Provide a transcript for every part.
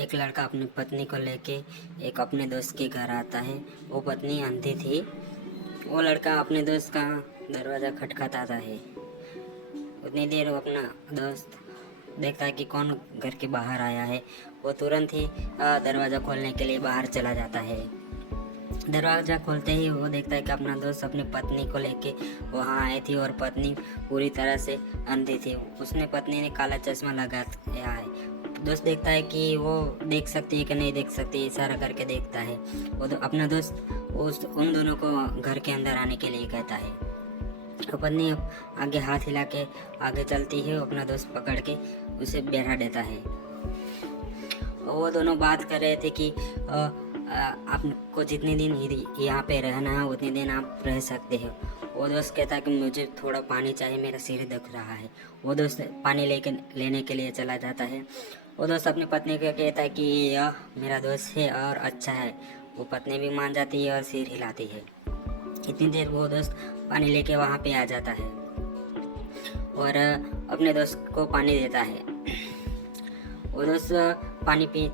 एक लड़का अपनी पत्नी को लेके एक अपने दोस्त के घर आता है। वो पत्नी अंधी थी। वो लड़का अपने दोस्त का दरवाज़ा खटखटाता है। उतनी देर वो अपना दोस्त देखता है कि कौन घर के बाहर आया है। वो तुरंत ही दरवाज़ा खोलने के लिए बाहर चला जाता है। दरवाज़ा खोलते ही वो देखता है कि अपना दोस्त अपनी पत्नी को लेके वहाँ आई थी और पत्नी पूरी तरह से अंधी थी। उसने पत्नी ने काला चश्मा लगाया है। दोस्त देखता है कि वो देख सकती है कि नहीं देख सकती, इशारा करके देखता है। वो अपना दोस्त उन दोनों को घर के अंदर आने के लिए कहता है। तो पत्नी आगे हाथ हिला के आगे चलती है। अपना दोस्त पकड़ के उसे बैठा देता है। वो दोनों बात कर रहे थे कि आपको जितने दिन यहाँ पे रहना है उतने दिन आप रह सकते हो। वो दोस्त कहता है कि मुझे थोड़ा पानी चाहिए, मेरा सिर दुख रहा है। वो दोस्त पानी लेने के लिए चला जाता है। वो दोस्त अपनी पत्नी को कहता है कि यह मेरा दोस्त है और अच्छा है। वो पत्नी भी मान जाती है और सिर हिलाती है। इतनी देर वो दोस्त पानी लेके वहाँ पे आ जाता है और अपने दोस्त को पानी देता है। वो दोस्त पानी पी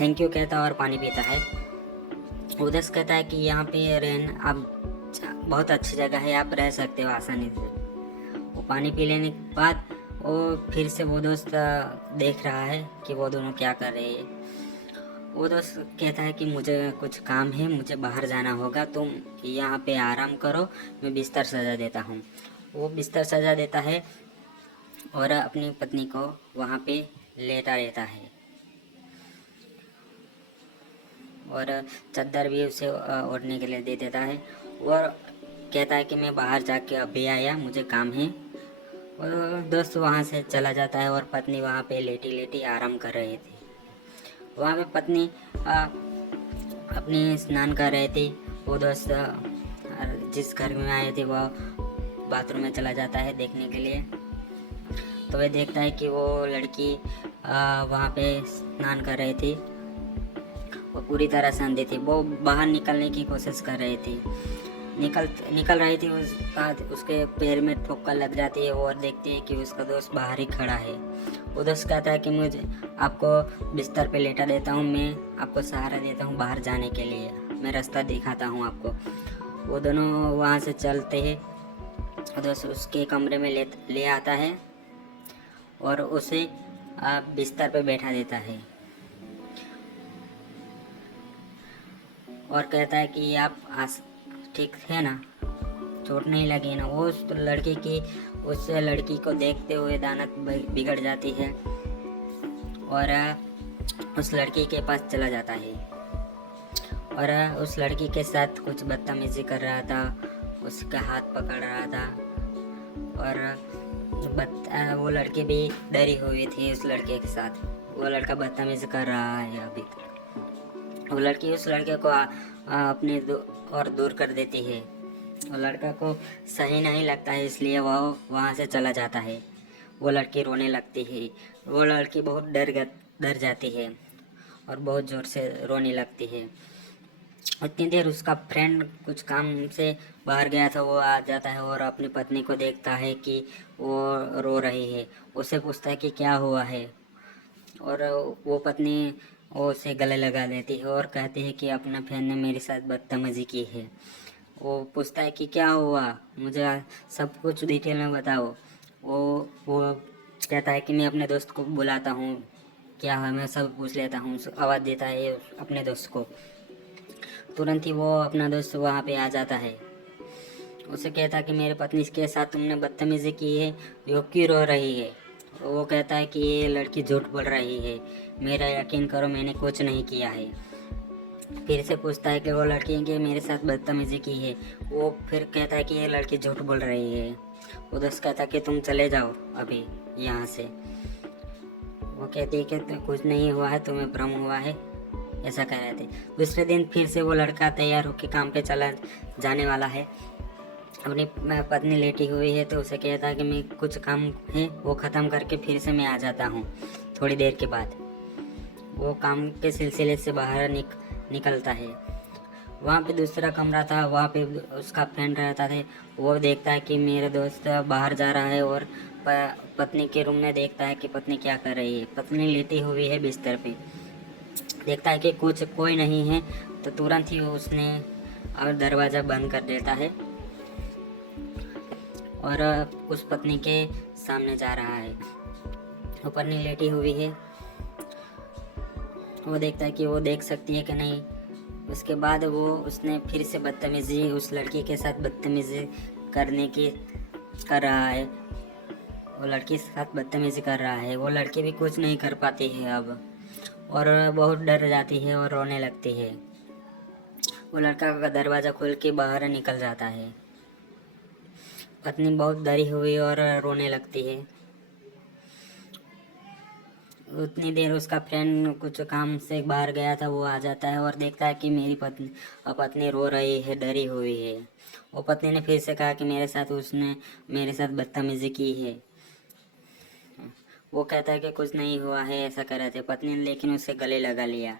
थैंक यू कहता और पानी पीता है। वो दोस्त कहता है कि यहाँ पे रहना आप बहुत अच्छी जगह है, आप रह सकते हो आसानी से। वो पानी पी लेने के बाद वो फिर से वो दोस्त देख रहा है कि वो दोनों क्या कर रहे हैं। वो दोस्त कहता है कि मुझे कुछ काम है, मुझे बाहर जाना होगा, तुम यहाँ पे आराम करो, मैं बिस्तर सजा देता हूँ। वो बिस्तर सजा देता है और अपनी पत्नी को वहाँ पे लेटा रहता है और चादर भी उसे ओढ़ने के लिए दे देता है और कहता है कि मैं बाहर जाके अभी आया, मुझे काम है। और दोस्त वहाँ से चला जाता है और पत्नी वहाँ पे लेटी लेटी आराम कर रही थी। वहाँ पे पत्नी अपनी स्नान कर रही थी। वो दोस्त जिस घर में आए थे वह बाथरूम में चला जाता है देखने के लिए। तो वह देखता है कि वो लड़की वहाँ पे स्नान कर रही थी। वो पूरी तरह से अंधी थी। वो बाहर निकलने की कोशिश कर रही थी, निकल रही थी। उसके पैर में ठोकर लग जाती है और देखती है कि उसका दोस्त बाहर ही खड़ा है। वो दोस्त कहता है कि मुझे आपको बिस्तर पे लेटा देता हूँ, मैं आपको सहारा देता हूँ बाहर जाने के लिए, मैं रास्ता दिखाता हूँ आपको। वो दोनों वहाँ से चलते हैं। दोस्त उसके कमरे में ले आता है और उसे बिस्तर पे बैठा देता है और कहता है कि आप ठीक है ना, चोट नहीं लगी ना। वो उस लड़की को देखते हुए दानत बिगड़ जाती है और उस लड़की के पास चला जाता है और उस लड़की के साथ कुछ बदतमीजी कर रहा था, उसका हाथ पकड़ रहा था और वो लड़की भी डरी हुई थी उस लड़के के साथ। वो लड़का बदतमीजी कर रहा है अभी तक। वो लड़की उस लड़के को अपने और दूर कर देती है। वो लड़का को सही नहीं लगता है, इसलिए वह वहाँ से चला जाता है। वो लड़की रोने लगती है। वो लड़की बहुत डर जाती है और बहुत ज़ोर से रोने लगती है। उतनी देर उसका फ्रेंड कुछ काम से बाहर गया था, वो आ जाता है और अपनी पत्नी को देखता है कि वो रो रही है। उससे पूछता है कि क्या हुआ है और वो पत्नी वो उसे गले लगा देती है और कहती है कि अपना फ्रेंड ने मेरे साथ बदतमीजी की है। वो पूछता है कि क्या हुआ, मुझे सब कुछ डिटेल में बताओ। वो कहता है कि मैं अपने दोस्त को बुलाता हूँ, क्या है, मैं सब पूछ लेता हूँ। आवाज़ देता है अपने दोस्त को। तुरंत ही वो अपना दोस्त वहाँ पे आ जाता है। उसे कहता है कि मेरे पत्नी के साथ तुमने बदतमीजी की है, यो क्यों रो रही है। वो कहता है कि ये लड़की झूठ बोल रही है, मेरा यकीन करो मैंने कुछ नहीं किया है। फिर से पूछता है कि वो लड़की के मेरे साथ बदतमीजी की है। वो फिर कहता है कि ये लड़की झूठ बोल रही है। वो दोस्त कहता है कि तुम चले जाओ अभी यहाँ से। वो कहती है कि कुछ नहीं हुआ है, तुम्हें भ्रम हुआ है, ऐसा कह रहे थे। दूसरे दिन फिर से वो लड़का तैयार होकर काम पे चला जाने वाला है। अपनी पत्नी लेटी हुई है तो उसे कहता है कि मैं कुछ काम है वो ख़त्म करके फिर से मैं आ जाता हूँ थोड़ी देर के बाद। वो काम के सिलसिले से बाहर निकलता है। वहाँ पे दूसरा कमरा था, वहाँ पे उसका फ्रेंड रहता था। वो देखता है कि मेरा दोस्त बाहर जा रहा है और पत्नी के रूम में देखता है कि पत्नी क्या कर रही है। पत्नी लेटी हुई है बिस्तर पे। देखता है कि कुछ कोई नहीं है, तो तुरंत ही उसने और दरवाज़ा बंद कर देता है और उस पत्नी के सामने जा रहा है। वो पत्नी लेटी हुई है। वो देखता है कि वो देख सकती है कि नहीं। उसके बाद उसने फिर से बदतमीजी उस लड़की के साथ बदतमीजी कर रहा है। वो लड़की के साथ बदतमीजी कर रहा है। वो लड़की भी कुछ नहीं कर पाती है अब, और बहुत डर जाती है और रोने लगती है। वो लड़का का दरवाज़ा खोल के बाहर निकल जाता है। पत्नी बहुत डरी हुई और रोने लगती है। उतनी देर उसका फ्रेंड कुछ काम से बाहर गया था, वो आ जाता है और देखता है कि मेरी पत्नी रो रही है, डरी हुई है। वो पत्नी ने फिर से कहा कि उसने मेरे साथ बदतमीजी की है। वो कहता है कि कुछ नहीं हुआ है, ऐसा कर रहे थे। पत्नी ने लेकिन उससे गले लगा लिया।